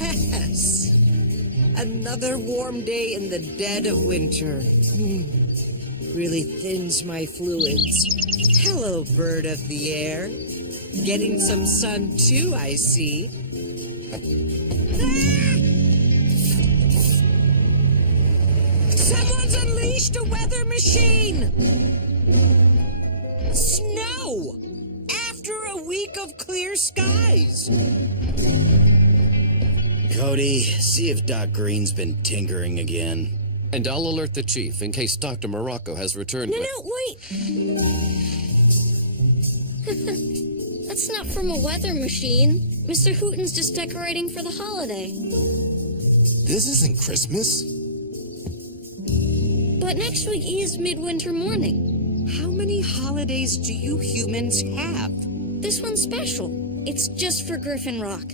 Yes! Another warm day in the dead of winter. Really thins my fluids. Hello, bird of the air. Getting some sun too, I see. Someone's unleashed a weather machine! Snow! After a week of clear skies! Cody, see if Doc Green's been tinkering again. And I'll alert the chief in case Dr. Morocco has returned with... No, wait! That's not from a weather machine. Mr. Hooten's just decorating for the holiday. This isn't Christmas. But next week is Midwinter morning. How many holidays do you humans have? This one's special. It's just for Griffin Rock.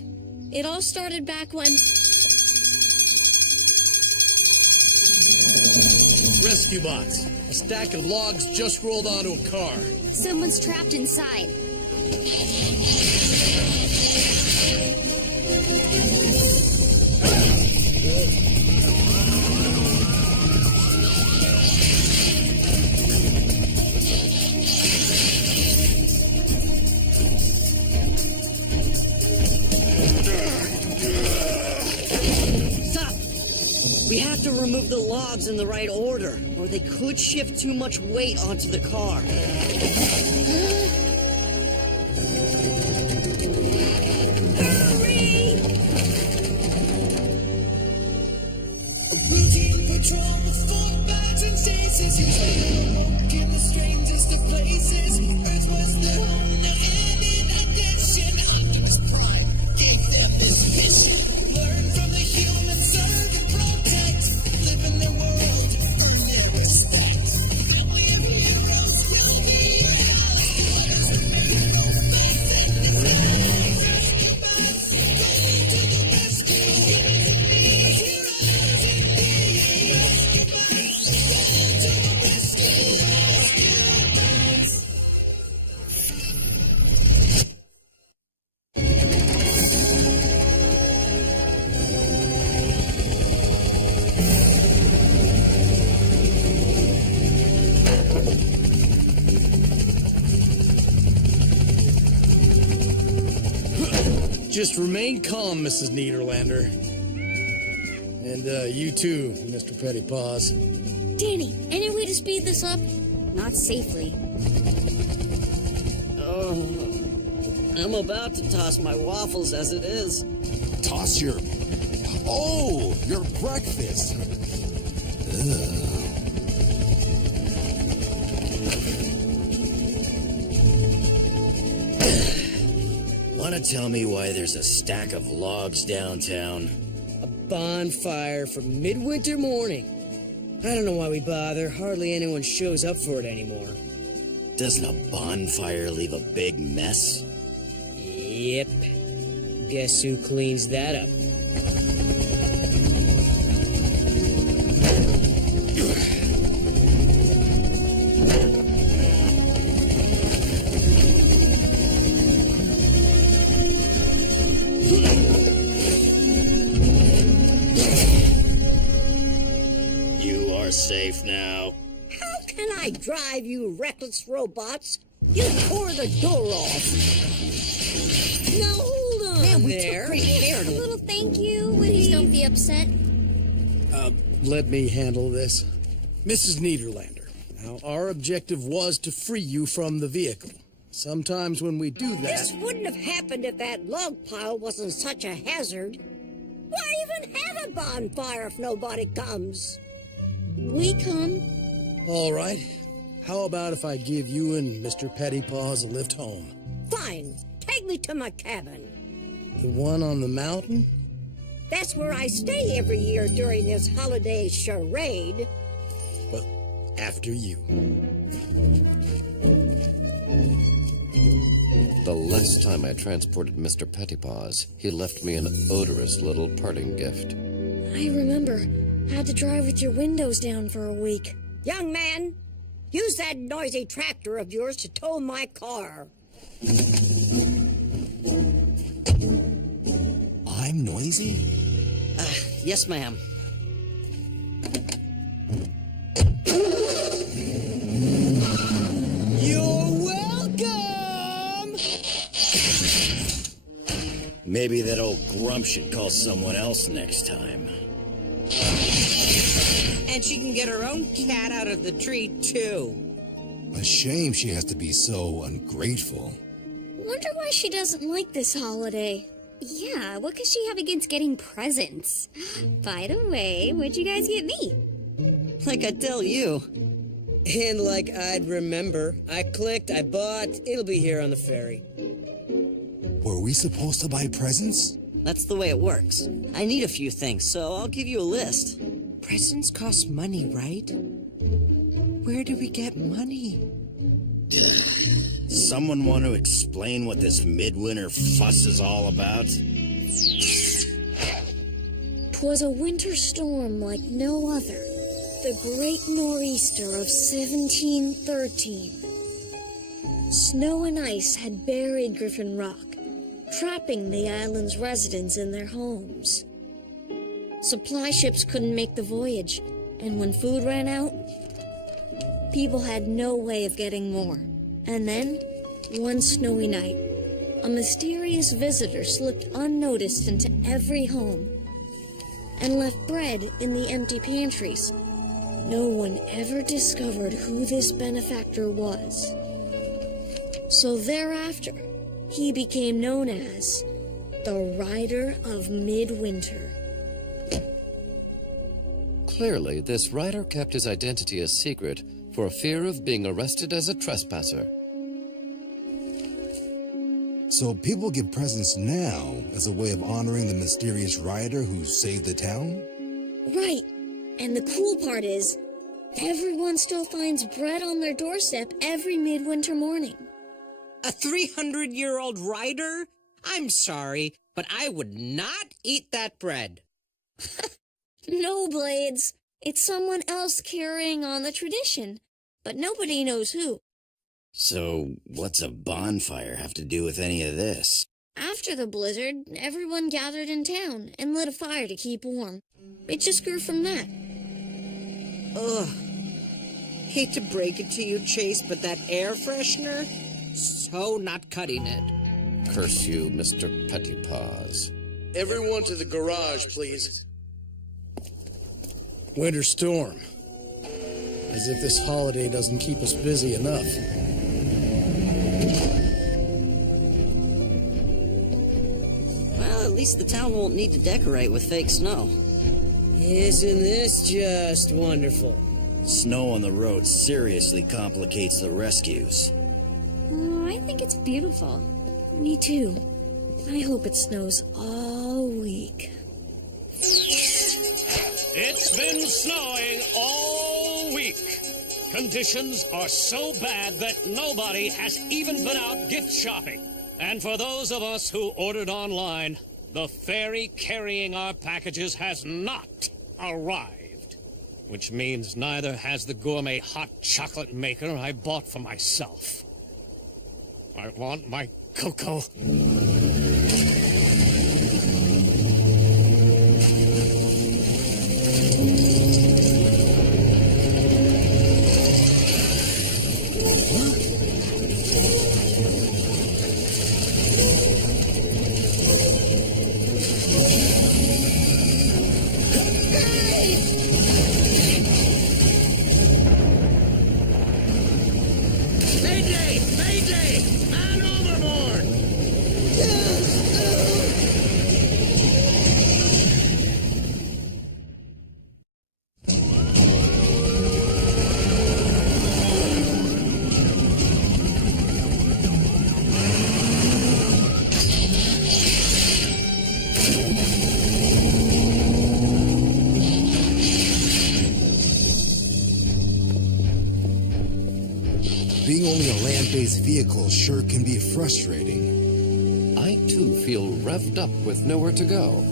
It all started back when... Rescue bots. A stack of logs just rolled onto a car. Someone's trapped inside. We have to remove the logs in the right order, or they could shift too much weight onto the car. Hurry! A routine patrol with 4 bags and stasis. In the strangest of places. Earth was their home, now and in addition, Optimus Prime gave them this mission. Learn from the humans, serve and protect. Live in their world, earn their respect. A family of heroes will be your allies. Going to the rescue. Heroes in need. Just remain calm, Mrs. Niederlander. And, you too, Mr. Pettypaws. Danny, any way to speed this up? Not safely. Oh, I'm about to toss my waffles as it is. Toss your... Oh, your breakfast. Ugh. Wanna tell me why there's a stack of logs downtown? A bonfire for midwinter morning. I don't know why we bother. Hardly anyone shows up for it anymore. Doesn't a bonfire leave a big mess? Yep. Guess who cleans that up? You are safe now. How can I drive, you reckless robots? You tore the door off. Now hold on Man, we there. took great care A of it. little thank you. Please don't be upset. Let me handle this. Mrs. Niederlander, now our objective was to free you from the vehicle. Sometimes when we do that... This wouldn't have happened if that log pile wasn't such a hazard. Why even have a bonfire if nobody comes? We come. All right. How about if I give you and Mr. Pettypaws a lift home? Fine. Take me to my cabin. The one on the mountain? That's where I stay every year during this holiday charade. Well, after you. The last time I transported Mr. Pettypaws, he left me an odorous little parting gift. I remember. Had to drive with your windows down for a week. Young man, use that noisy tractor of yours to tow my car. damn noisy? Yes, ma'am. You're welcome! Maybe that old grump should call someone else next time. And she can get her own cat out of the tree, too. A shame she has to be so ungrateful. Wonder why she doesn't like this holiday. Yeah, what could she have against getting presents? By the way, what'd you guys get me? Like I tell you. And like I'd remember. I clicked, I bought, it'll be here on the ferry. Were we supposed to buy presents? That's the way it works. I need a few things, so I'll give you a list. Presents cost money, right? Where do we get money? Someone want to explain what this midwinter fuss is all about? 'Twas a winter storm like no other. The great nor'easter of 1713. Snow and ice had buried Griffin Rock, trapping the island's residents in their homes. Supply ships couldn't make the voyage, and when food ran out, people had no way of getting more. And then, one snowy night, a mysterious visitor slipped unnoticed into every home and left bread in the empty pantries. No one ever discovered who this benefactor was. So thereafter, he became known as the Rider of Midwinter. Clearly, this rider kept his identity a secret for fear of being arrested as a trespasser. So people get presents now as a way of honoring the mysterious rider who saved the town? Right. And the cool part is, everyone still finds bread on their doorstep every midwinter morning. A 300-year-old rider? I'm sorry, but I would not eat that bread. No, Blades. It's someone else carrying on the tradition, but nobody knows who. So, what's a bonfire have to do with any of this? After the blizzard, everyone gathered in town and lit a fire to keep warm. It just grew from that. Ugh. Hate to break it to you, Chase, but that air freshener? So not cutting it. Curse you, Mr. Pettypaws. Everyone to the garage, please. Winter storm. As if this holiday doesn't keep us busy enough. Well, at least the town won't need to decorate with fake snow. Isn't this just wonderful? Snow on the road seriously complicates the rescues. Oh, I think it's beautiful. Me too. I hope it snows all week. It's been snowing all week. Conditions are so bad that nobody has even been out gift shopping. And for those of us who ordered online, the ferry carrying our packages has not arrived. Which means neither has the gourmet hot chocolate maker I bought for myself. I want my cocoa. Mayday! Mayday! Man overboard! Being only a land-based vehicle sure can be frustrating. I too feel revved up with nowhere to go.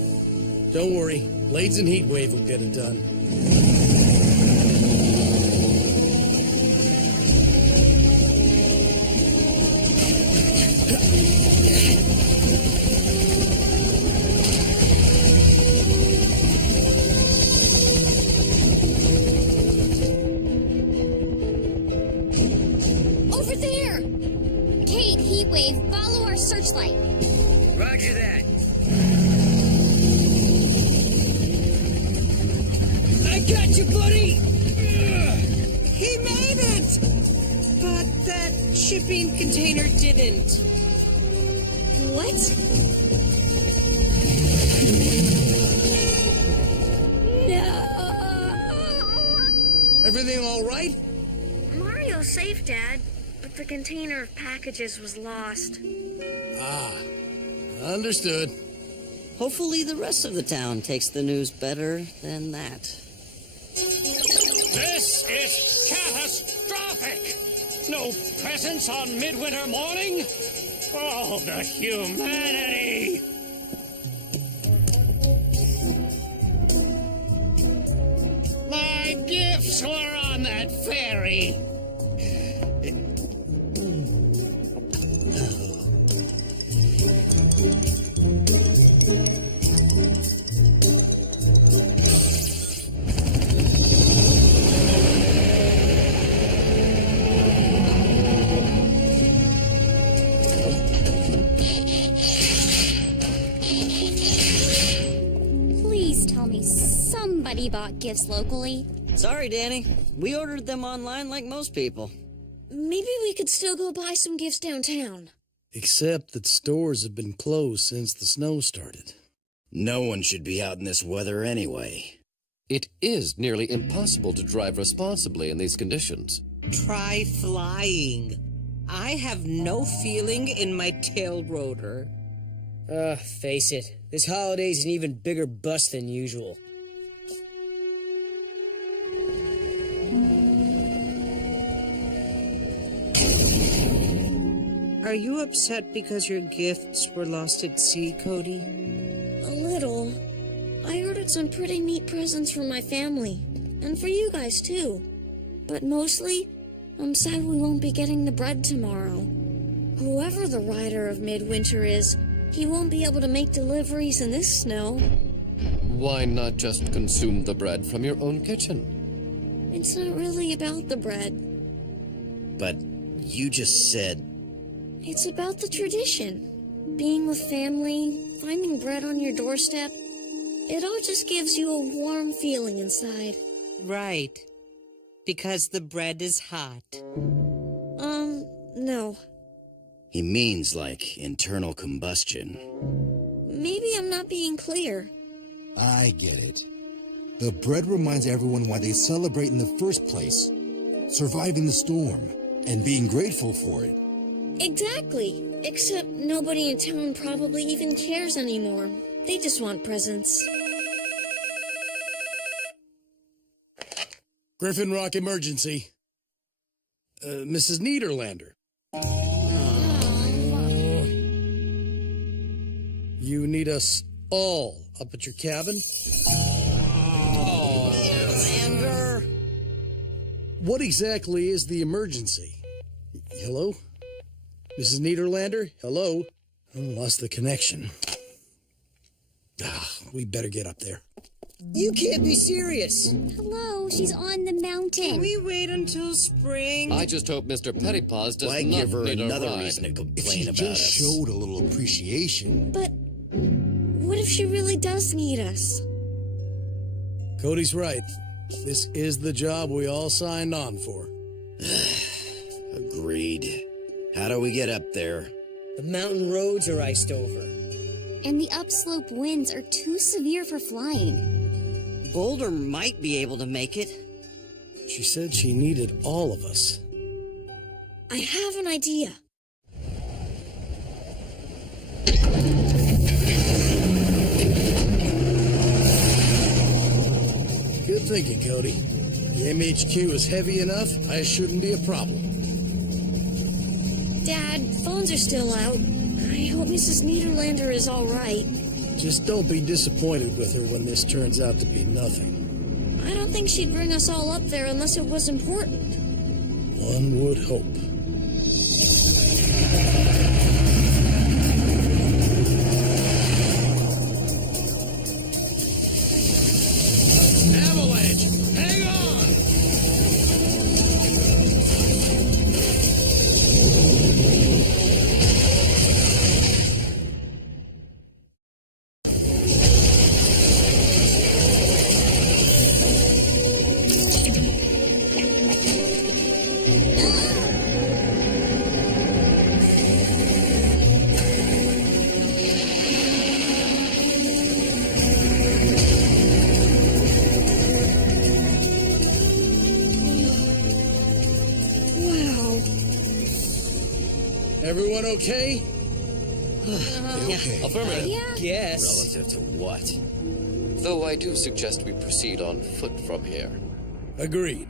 Don't worry, Blades and Heatwave will get it done. Kate, Heatwave, follow our searchlight. Roger that. I got you, buddy! He made it! But that shipping container didn't. What? Everything all right? Mario's safe, Dad, but the container of packages was lost. Ah, understood. Hopefully the rest of the town takes the news better than that. This is catastrophic! No presents on Midwinter morning? Oh, the humanity! My gifts were on that ferry. Please tell me somebody bought gifts locally. Sorry, Danny. We ordered them online like most people. Maybe we could still go buy some gifts downtown. Except that stores have been closed since the snow started. No one should be out in this weather anyway. It is nearly impossible to drive responsibly in these conditions. Try flying. I have no feeling in my tail rotor. Face it, this holiday's an even bigger bust than usual. Are you upset because your gifts were lost at sea, Cody? A little. I ordered some pretty neat presents for my family, and for you guys too. But mostly, I'm sad we won't be getting the bread tomorrow. Whoever the rider of Midwinter is, he won't be able to make deliveries in this snow. Why not just consume the bread from your own kitchen? It's not really about the bread. But you just said... It's about the tradition. Being with family, finding bread on your doorstep. It all just gives you a warm feeling inside. Right. Because the bread is hot. No. He means like internal combustion. Maybe I'm not being clear. I get it. The bread reminds everyone why they celebrate in the first place. Surviving the storm and being grateful for it. Exactly. Except nobody in town probably even cares anymore. They just want presents. Griffin Rock emergency. Mrs. Niederlander. You need us all up at your cabin? Oh, Lander! What exactly is the emergency? Hello? Mrs. Niederlander? Hello? Oh, lost the connection. We better get up there. You can't be serious. Hello, she's on the mountain. Can we wait until spring? I just hope Mr. Pettypaws does Why not give her need a another ride. reason to If complain she about just us? showed a little appreciation. But what if she really does need us? Cody's right. This is the job we all signed on for. Agreed. How do we get up there? The mountain roads are iced over. And the upslope winds are too severe for flying. Boulder might be able to make it. She said she needed all of us. I have an idea. Good thinking, Cody. The MHQ is heavy enough, I shouldn't be a problem. Dad, phones are still out. I hope Mrs. Niederlander is all right. Just don't be disappointed with her when this turns out to be nothing. I don't think she'd bring us all up there unless it was important. One would hope. Avalanche! Hang on! Everyone okay? Okay. Affirmative. Yes. Relative to what? Though I do suggest we proceed on foot from here. Agreed.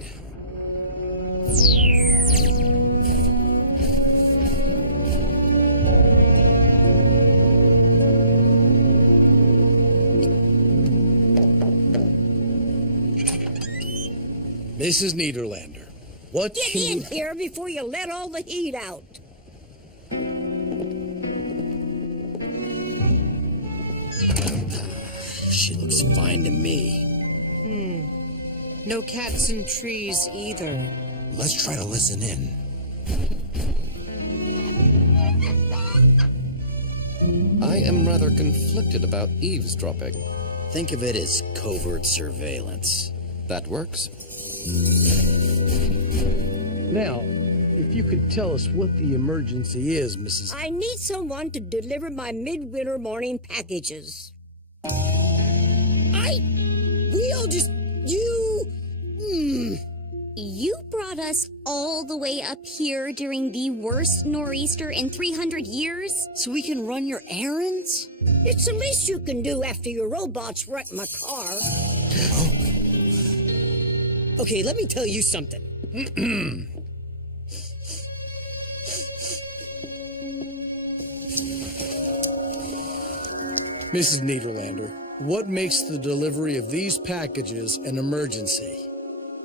Mrs. Niederlander, what Get can in you... here before you let all the heat out. She looks fine to me. No cats and trees either. Let's try to listen in. I am rather conflicted about eavesdropping. Think of it as covert surveillance. That works. Now, if you could tell us what the emergency is, Mrs. I need someone to deliver my midwinter morning packages. You brought us all the way up here during the worst nor'easter in 300 years? So we can run your errands? It's the least you can do after your robots wrecked my car. Okay, let me tell you something. Mrs. Niederlander, what makes the delivery of these packages an emergency?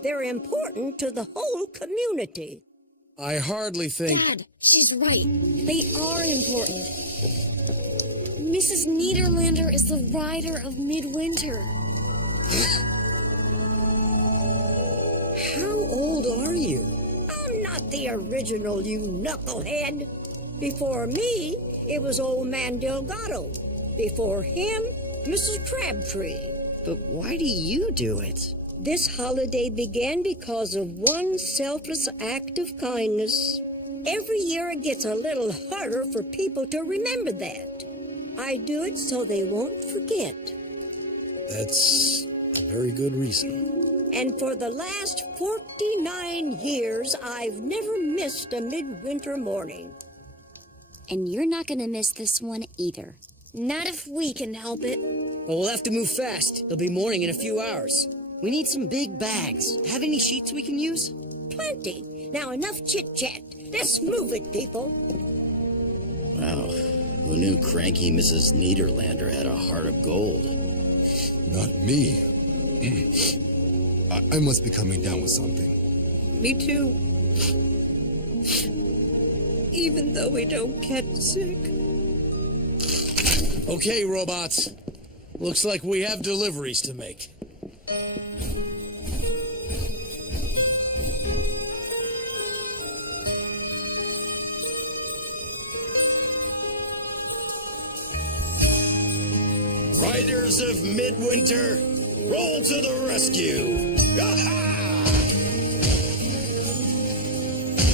They're important to the whole community. I hardly think... Dad, she's right. They are important. Mrs. Niederlander is the rider of Midwinter. How old are you? I'm not the original, you knucklehead. Before me, it was old man Delgado. Before him, Mrs. Crabtree. But why do you do it? This holiday began because of one selfless act of kindness. Every year it gets a little harder for people to remember that. I do it so they won't forget. That's a very good reason. And for the last 49 years, I've never missed a midwinter morning. And you're not gonna miss this one either. Not if we can help it. Well, we'll have to move fast. It'll be morning in a few hours. We need some big bags. Have any sheets we can use? Plenty. Now enough chit-chat. Let's move it, people. Wow. Who knew cranky Mrs. Niederlander had a heart of gold? Not me. I must be coming down with something. Me too. Even though we don't get sick. Okay, robots. Looks like we have deliveries to make. Riders of Midwinter, roll to the rescue!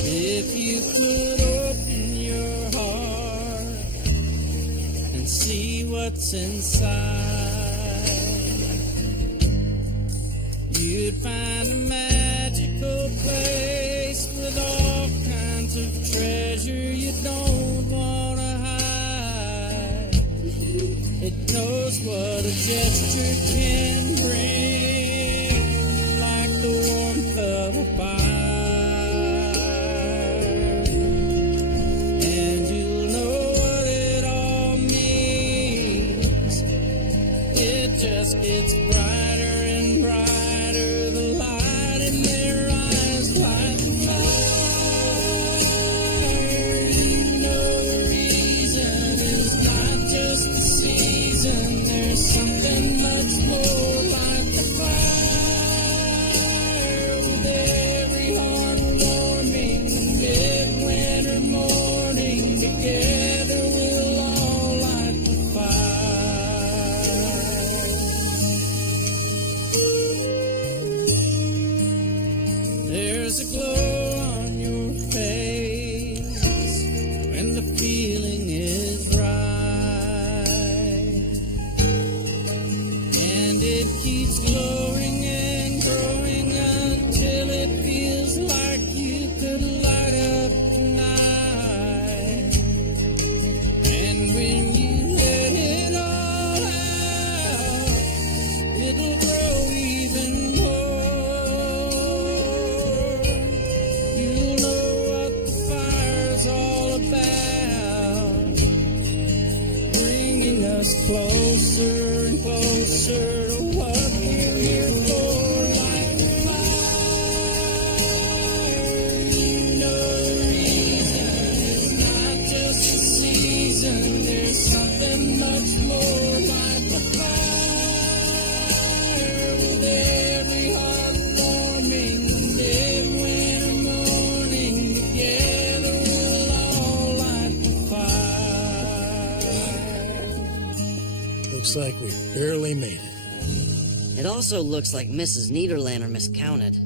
If you could open your heart and see what's inside, you'd find a magical place with all kinds of treasure you don't want to hide. It knows what a gesture can bring, like the warmth of a fire. And you'll know what it all means. It just gets brighter and brighter. The light in their eyes like fire. You know the reason is not just the season. There's something much more like the fire. With every heartwarming midwinter morning, together we'll all light the fire. There's a glow on your face when the feeling is right, and it keeps glowing and growing until it feels like you could light up the night. us closer and closer to what we're here for. Like the fire, you know the reason is not just the season. There's something much more like the fire with every heart warming. The midwinter morning together we'll all light the fire. Looks like we barely made it. It also looks like Mrs. Niederlander miscounted.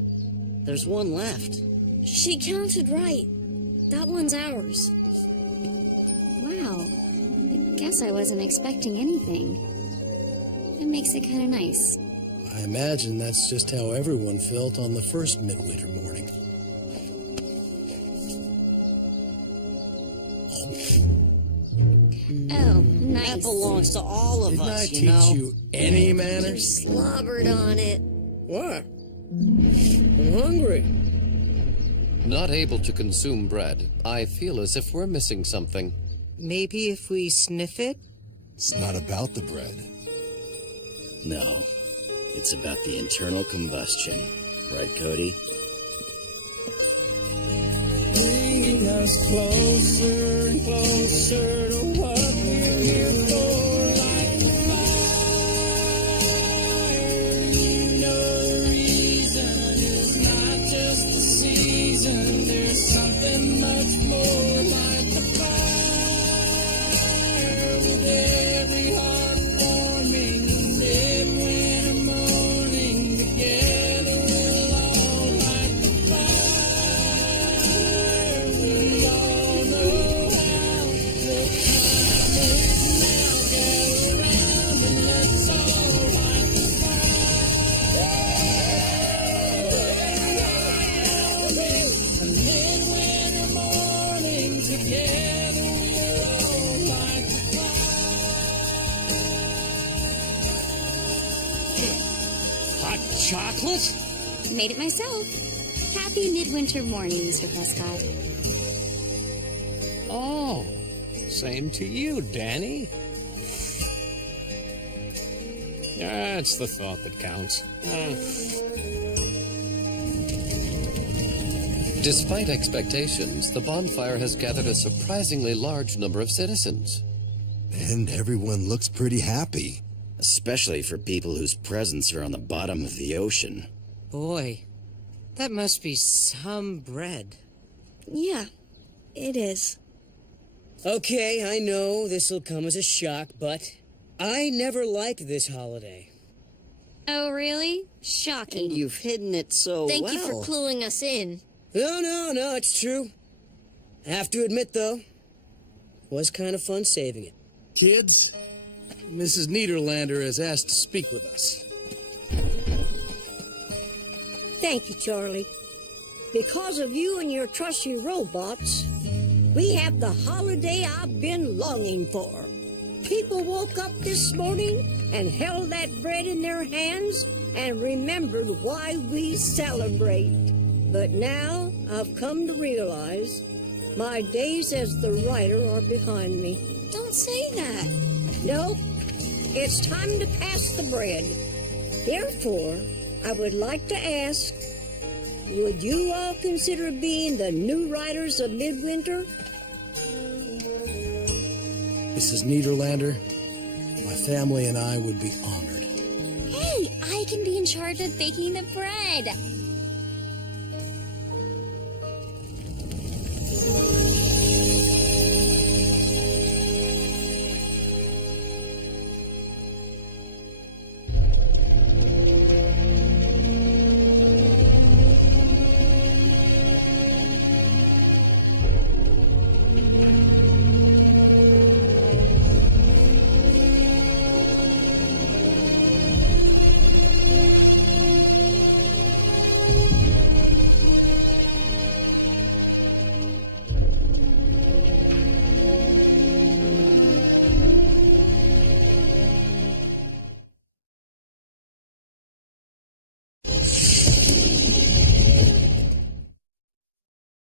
There's one left. She counted right. That one's ours. Wow. I guess I wasn't expecting anything. That makes it kind of nice. I imagine that's just how everyone felt on the first midwinter morning. Oh, nice. That belongs to all of Didn't I us, teach you know. you any manners? You slobbered on it. What? I'm hungry. Not able to consume bread, I feel as if we're missing something. Maybe if we sniff it? It's not about the bread. No, it's about the internal combustion. Right, Cody? Bringing us closer and closer to what we're here for. Like the fire, you know the reason is not just the season. There's something much more like the fire with every heart warming. Midwinter morning together we'll all light the fire. We all know how the time is now. Gather round and let's all light the fire. A midwinter morning together we'll all light the Hot chocolate? Made it myself. Happy midwinter morning, Mr. Prescott. Oh, same to you, Danny. That's the thought that counts. Despite expectations, the bonfire has gathered a surprisingly large number of citizens. And everyone looks pretty happy. Especially for people whose presents are on the bottom of the ocean. Boy, that must be some bread. Yeah, it is. Okay, I know this'll come as a shock, but I never liked this holiday. Oh, really? Shocking. And you've hidden it so Thank well. you for cluing us in. No, it's true. I have to admit, though, it was kind of fun saving it. Kids, Mrs. Niederlander has asked to speak with us. Thank you, Charlie. Because of you and your trusty robots, we have the holiday I've been longing for. People woke up this morning and held that bread in their hands and remembered why we celebrate. But now I've come to realize my days as the writer are behind me. Don't say that. Nope. It's time to pass the bread. Therefore, I would like to ask, would you all consider being the new writers of Midwinter? Mrs. Niederlander, my family and I would be honored. Hey, I can be in charge of baking the bread.